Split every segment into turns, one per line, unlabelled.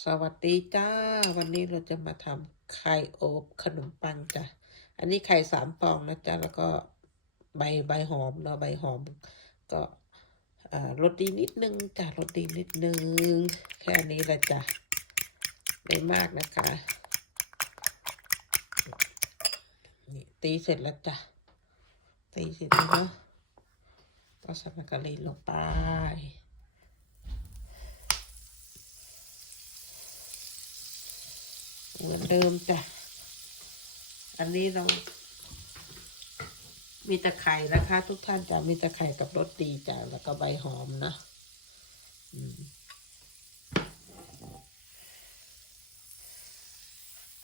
สวัสดีจ้า วันนี้เราจะมาทำไข่อบขนมปังจ้ะ อันนี้ไข่สามฟองนะจ๊ะ แล้วก็ใบใบหอมเนาะใบหอม ก็อ่ารสดีนิดนึงจ้ะรสดีนิดนึง แค่นี้แหละจ้ะ ไม่มากนะคะนี่ตีเสร็จแล้วจ้ะ ตีเสร็จแล้วเนาะก็ใส่มะกะลีลงไป เหมือนเดิมจ้ะ อันนี้เรา มีตะไคร่นะคะ ทุกท่านจะมีตะไคร่กับรสดีจ้ะแล้วก็ใบหอมนะม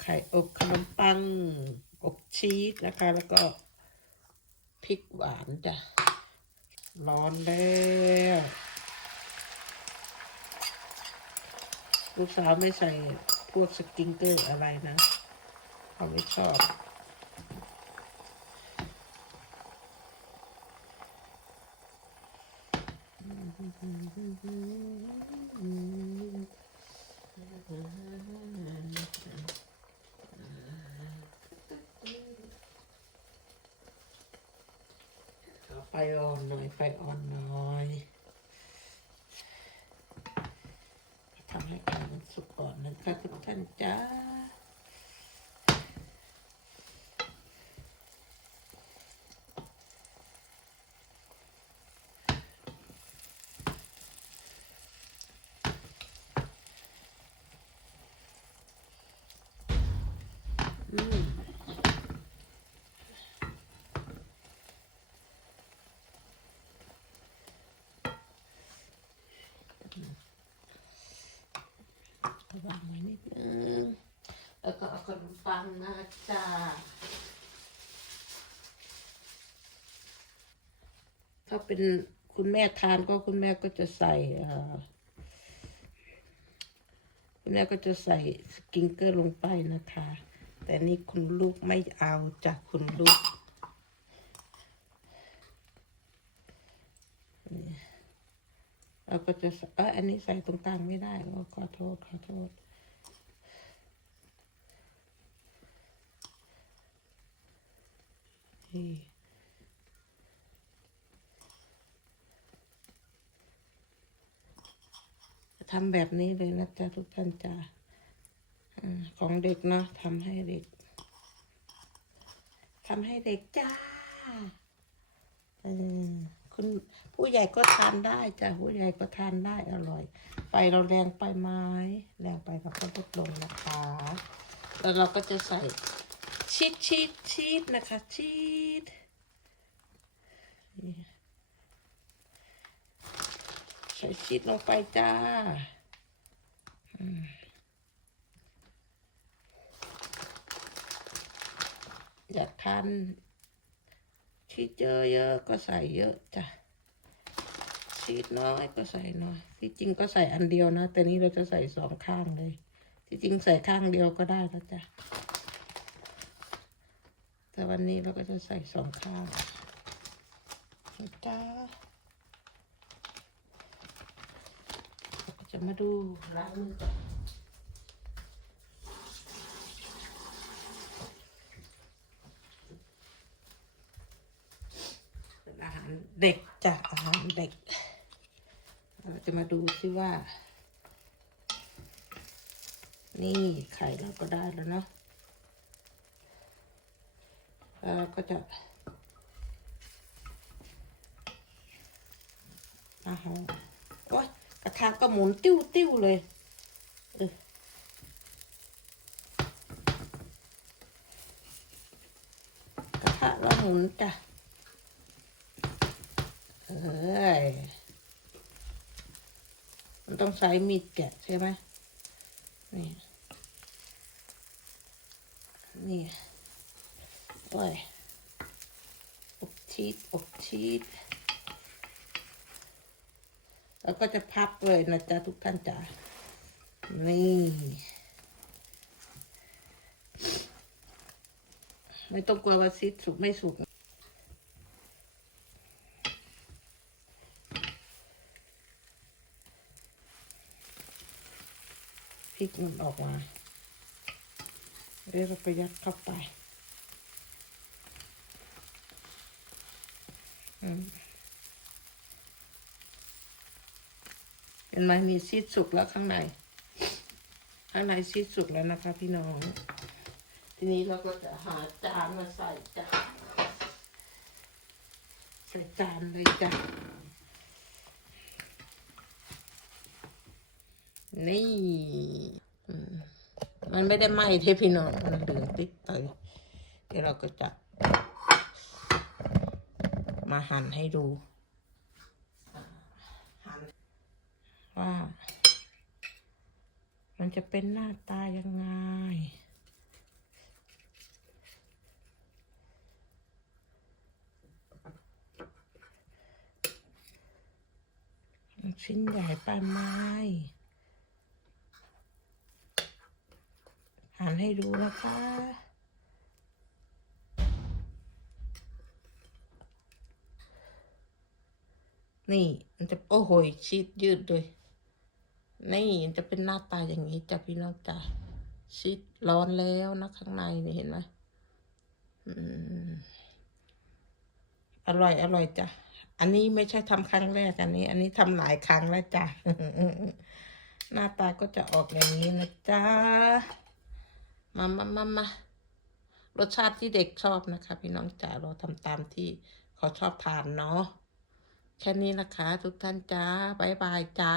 ไข่อบขนมปัง อบชีสนะคะ แล้วก็พริกหวานจ้ะ ร้อนแล้วลูกสาวไม่ใส่ พวสกิงเกอร์อะไรนะเขาไม่ชอบ ไฟอ่อนหน่อยไฟอ่อนหน่อยทำให้ก่มันสุกก่อนนะคะทุกท่านจ้าอืม วางไว้นิดนึง แล้วก็เอาขนมปังมาจ้าถ้าเป็นคุณแม่ทานก็คุณแม่ก็จะใส่คุณแม่ก็จะใส่สกิงเกอร์ลงไปนะคะ แต่นี่คุณลูกไม่เอาจากคุณลูก เรา ก็จะเอออันนี้ใส่ตรงกลางไม่ได้ขอโทษขอโทษนี่ทำแบบนี้เลยนะจ๊ะทุกท่านจ้าของเด็กเนาะทำให้เด็กทำให้เด็กจ้า เออ คุณผู้ใหญ่ก็ทานได้จ้ะผู้ใหญ่ก็ทานได้อร่อยไฟเราแรงไปไหมแรงไปเราก็ลดลงนะคะ แล้วเราก็จะใส่ชีสชีสชีสนะคะชีสใส่ชีสลงไปจ้าอยากทาน ชีสเยอะๆก็ใส่เยอะจ้ะชีสน้อยก็ใส่น้อยที่จริงก็ใส่อันเดียวนะ แต่นี้เราจะใส่สองข้างเลย ที่จริงใส่ข้างเดียวก็ได้แล้วจ้ะแต่วันนี้เราก็จะใส่สองข้างจ้าจะมาดูล้างมือก่อน เป็นอารเด็กจ้ะอาหารเด็ก เราจะมาดูซิว่า นี่ไข่เราก็ได้แล้วเนาะแล้วเราก็จะมาห่อโอ้ยกระทะก็หมุนติ้วติ้วเลยเออกระทะเราหมุนจ้ะ เอ้ยมันต้องใช้มีดแกะใช่ไหมนี่นี่โอ้ยอบชีสอบชีสแล้วก็จะพับเลยนะจ๊ะทุกท่านจ๋านี่ไม่ต้องกลัวว่าซีสสุกไม่สุก พริกมันออกมาเดี๋ยวเราก็ยัดเข้าไปเห็นไหมมีซีดสุกแล้วข้างใน ข้างในซีดสุกแล้วนะคะพี่น้อง ทีนี้เราก็จะหาจานมาใส่จ้ะใส่จานเลยจ้ะ นี่มันไม่ได้ไหม้เทพี่น้องมันเหลืองติ๊กไปเดี๋ยวเราก็จะ มาหั่นให้ดูหั่นว่า มันจะเป็นหน้าตายังไงชิ้นใหญ่ไปไหม หันให้ดูนะคะ นี่มันจะโอ้โหชีสยืดด้วยนี่มันจะเป็นหน้าตาอย่างนี้จ้ะพี่น้องจ้ะชีสร้อนแล้วนะข้างในนี่เห็นไหมอืมอร่อยอร่อยจ้ะ อันนี้ไม่ใช่ทำครั้งแรกอันนี้ อันนี้ทำหลายครั้งแล้วจ้ะหน้าตาก็จะออกอย่างนี้นะจ๊ะ มามามา มารสชาติที่เด็กชอบนะคะ พี่น้องจ๋าเราทำตามที่เขาชอบทานเนาะ แค่นี้นะคะ ทุกท่านจ้า บ๊ายบายจ้า